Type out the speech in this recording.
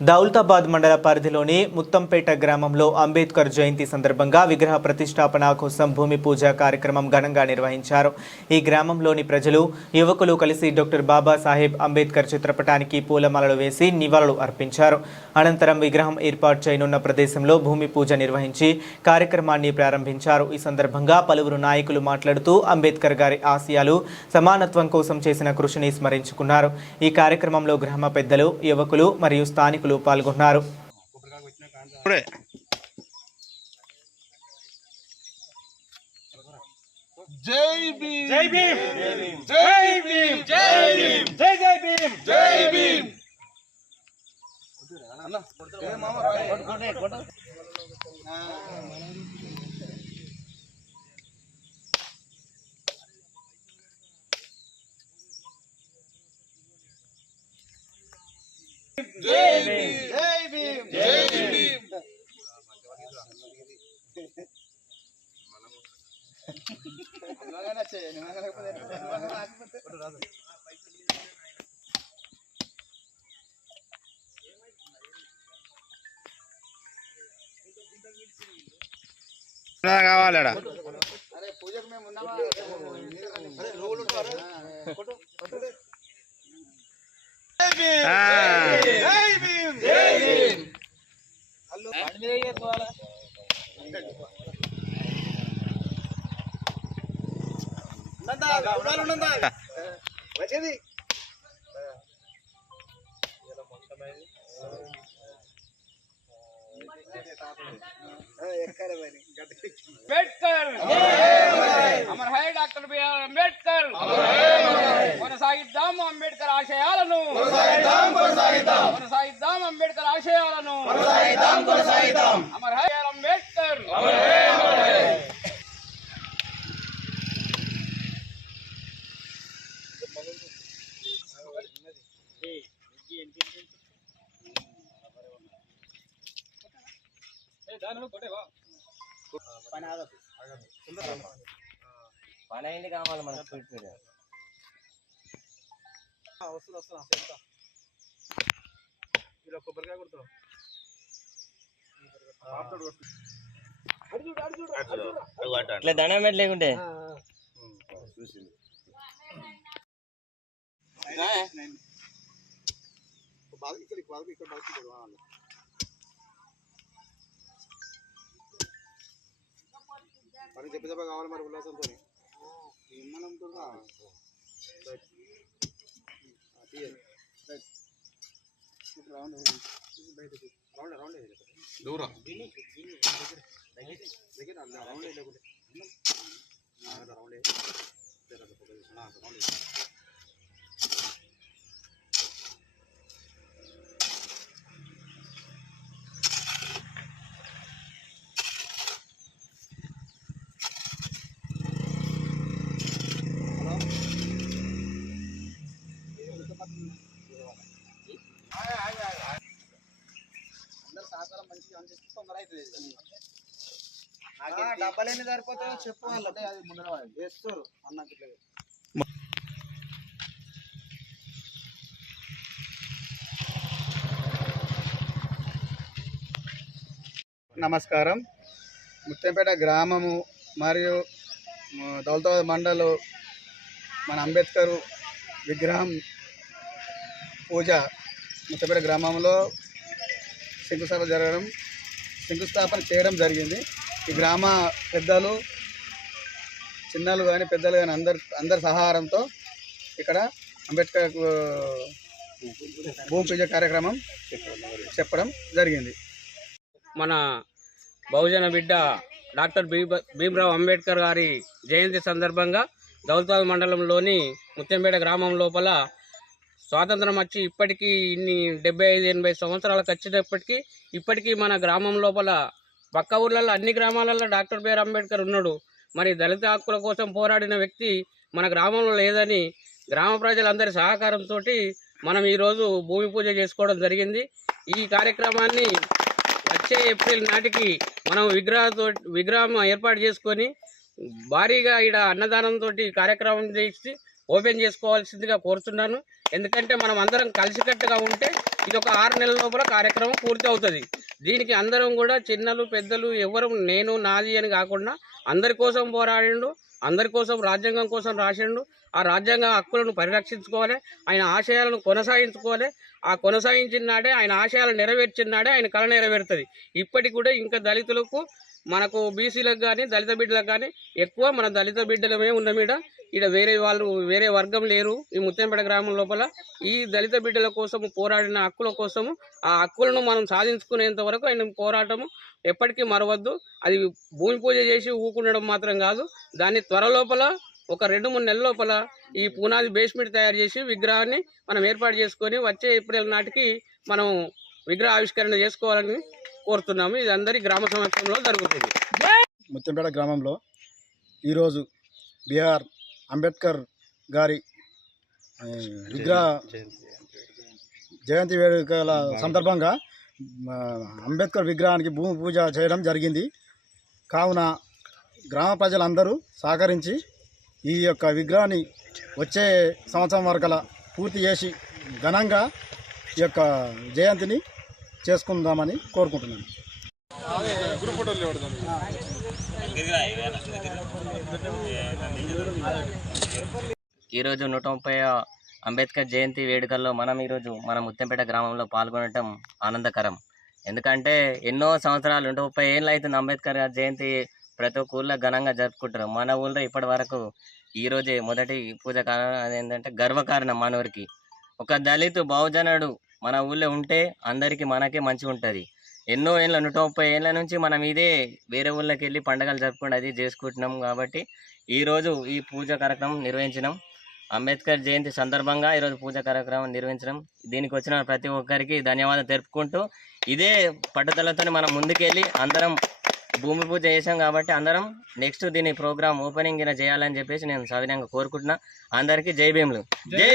దౌలతాబాద్ మండల పరిధిలోని ముత్తంపేట గ్రామంలో అంబేద్కర్ జయంతి సందర్భంగా విగ్రహ ప్రతిష్టాపన కోసం భూమి పూజ కార్యక్రమం ఘనంగా నిర్వహించారు. ఈ గ్రామంలోని ప్రజలు, యువకులు కలిసి డాక్టర్ బాబాసాహెబ్ అంబేద్కర్ చిత్రపటానికి పూలమాలలు వేసి నివాళులు అర్పించారు. అనంతరం విగ్రహం ఏర్పాటు చేయనున్న ప్రదేశంలో భూమి పూజ నిర్వహించి కార్యక్రమాన్ని ప్రారంభించారు. ఈ సందర్భంగా పలువురు నాయకులు మాట్లాడుతూ అంబేద్కర్ గారి ఆశయాలు, సమానత్వం కోసం చేసిన కృషిని స్మరించుకున్నారు. ఈ కార్యక్రమంలో గ్రామ పెద్దలు, యువకులు మరియు స్థానికులు పాల్గొన్నారు. జై భీమ్ జై భీమ్ జై భీమ్ జై భీమ్ జై జై భీమ్ జై భీమ్ అన్న ఏ మామ కొట్టు జై భీమ్ జై భీమ్ జై భీమ్ కావాలడా అరే పూజకు మేము ఉన్నామా అరే లోగులు కొట్టు జై భీమ్ జై భీమ్ హలో బండి మీద పోవాలా నందా గుడాలు నందా వచ్చేది ఇలా మొత్తమైంది అంబేద్కర్ అమర్ హై డాక్టర్ బిఆర్ అంబేద్కర్ కొనసాగిద్దాం అంబేద్కర్ ఆశయాలను కొనసాగిద్దాం అంబేద్కర్ ఆశయాలను అమర్ హై అంబేద్కర్ పని అయింది కావాలి మనకు కొబ్బరికాయ కొడతాం ఇట్లా దండం పెట్టి లేకుంటే మరి చెప్పి కావాలి మరి ఉల్లాసంతో విమానంతో దూరం డబ్బలేని సరిపోతే చెప్పు వాళ్ళంటే అది ముందర చేస్తారు అన్నకి. నమస్కారం. ముత్తంపేట గ్రామము మరియు దౌలతాబాద్ మండలు మన అంబేద్కర్ విగ్రహం పూజ ముత్తంపేట గ్రామంలో శంకుస్థాపన చేయడం జరిగింది. ఈ గ్రామ పెద్దలు, చిన్నలు కానీ పెద్దలు కానీ అందరి సహకారంతో ఇక్కడ అంబేద్కర్ భూమి పూజ కార్యక్రమం చెప్పడం జరిగింది. మన బహుజన బిడ్డ డాక్టర్ భీమ్రావ్ అంబేద్కర్ గారి జయంతి సందర్భంగా దౌలతాబాద్ మండలంలోని ముత్తంపేట గ్రామం లోపల స్వాతంత్రం వచ్చి ఇప్పటికీ ఇన్ని 75-80 సంవత్సరాలకు వచ్చినప్పటికీ ఇప్పటికీ మన గ్రామం లోపల పక్క ఊర్లలో అన్ని గ్రామాలలో డాక్టర్ బిఆర్ అంబేద్కర్ ఉన్నాడు. మరి దళిత హక్కుల కోసం పోరాడిన వ్యక్తి మన గ్రామంలో లేదని గ్రామ ప్రజలందరి సహకారంతో మనం ఈరోజు భూమి పూజ చేసుకోవడం జరిగింది. ఈ కార్యక్రమాన్ని వచ్చే ఏప్రిల్ నాటికి మనం విగ్రహం ఏర్పాటు చేసుకొని భారీగా ఇక్కడ అన్నదానంతో కార్యక్రమం చేసి ఓపెన్ చేసుకోవాల్సిందిగా కోరుతున్నాను. ఎందుకంటే మనం అందరం కలిసికట్టుగా ఉంటే ఇది ఒక 6 నెలల లోపల కార్యక్రమం పూర్తి అవుతుంది. దీనికి అందరం కూడా చిన్నలు పెద్దలు ఎవరు నేను నాది అని కాకుండా అందరి కోసం పోరాడిండు, అందరి కోసం రాజ్యాంగం కోసం రాసిండు. ఆ రాజ్యాంగ హక్కులను పరిరక్షించుకోవాలి, ఆయన ఆశయాలను కొనసాగించుకోవాలి. ఆ కొనసాగించిన నాడే ఆయన ఆశయాలను నెరవేర్చిన నాడే ఆయన కళ నెరవేరుతుంది. ఇప్పటికి కూడా ఇంకా దళితులకు మనకు బీసీలకు కానీ దళిత బిడ్డలకు కానీ ఎక్కువ మన దళిత బిడ్డలమే ఉన్న మీద ఇక్కడ వేరే వర్గం లేరు. ఈ ముత్యంపేట గ్రామం లోపల ఈ దళిత బిడ్డల కోసం పోరాడిన హక్కుల కోసము ఆ హక్కులను మనం సాధించుకునేంత వరకు ఆయన పోరాటము ఎప్పటికీ మరవద్దు. అది భూమి పూజ చేసి ఊకుండడం మాత్రం కాదు, దాన్ని త్వరలోపల ఒక 2-3 నెలల లోపల ఈ పునాది బేస్మెంట్ తయారు చేసి విగ్రహాన్ని మనం ఏర్పాటు చేసుకొని వచ్చే ఏప్రిల్ నాటికి మనం విగ్రహ ఆవిష్కరణ చేసుకోవాలని కోరుతున్నాము. ఇది అందరి గ్రామ సమక్షంలో జరుగుతుంది. ముత్యంపేట గ్రామంలో ఈరోజు బిఆర్ అంబేద్కర్ గారి విగ్రహ జయంతి వేడుకల సందర్భంగా అంబేద్కర్ విగ్రహానికి భూమి పూజ చేయడం జరిగింది. కావున గ్రామ ప్రజలందరూ సహకరించి ఈ యొక్క విగ్రహాన్ని వచ్చే సంవత్సరం వరకలా పూర్తి చేసి ఘనంగా ఈ యొక్క జయంతిని చేసుకుందామని కోరుకుంటున్నాను. ఈరోజు 130వ అంబేద్కర్ జయంతి వేడుకల్లో మనం ఈరోజు మన ముత్యంపేట గ్రామంలో పాల్గొనటం ఆనందకరం. ఎందుకంటే ఎన్నో సంవత్సరాలు 130 ఏళ్ళు అవుతుంది అంబేద్కర్ గారి జయంతి ప్రతి ఒక్క ఊళ్ళో ఘనంగా జరుపుకుంటారు. మన ఊళ్ళో ఇప్పటి వరకు ఈరోజే మొదటి పూజ కారణం అదేంటంటే గర్వకారణం. మన ఊరికి ఒక దళితు బహుజనుడు మన ఊళ్ళో ఉంటే అందరికీ మనకే మంచిగా ఉంటుంది. ఎన్నో ఏళ్ళ 130 ఏళ్ళ నుంచి మనం ఇదే వేరే ఊళ్ళకి వెళ్ళి పండుగలు జరుపుకుంటూ అది చేసుకుంటున్నాం. కాబట్టి ఈరోజు ఈ పూజ కార్యక్రమం నిర్వహించినాం. అంబేద్కర్ జయంతి సందర్భంగా ఈరోజు పూజ కార్యక్రమం నిర్వహించడం, దీనికి వచ్చిన ప్రతి ఒక్కరికి ధన్యవాదాలు తెలుపుకుంటూ ఇదే పట్టుదలతో మనం ముందుకెళ్ళి అందరం భూమి పూజ చేసాం. కాబట్టి అందరం నెక్స్ట్ దీని ప్రోగ్రామ్ ఓపెనింగ్ చేయాలని చెప్పేసి నేను సవినయంగా కోరుకుంటున్నా. అందరికీ జై భీములు. జై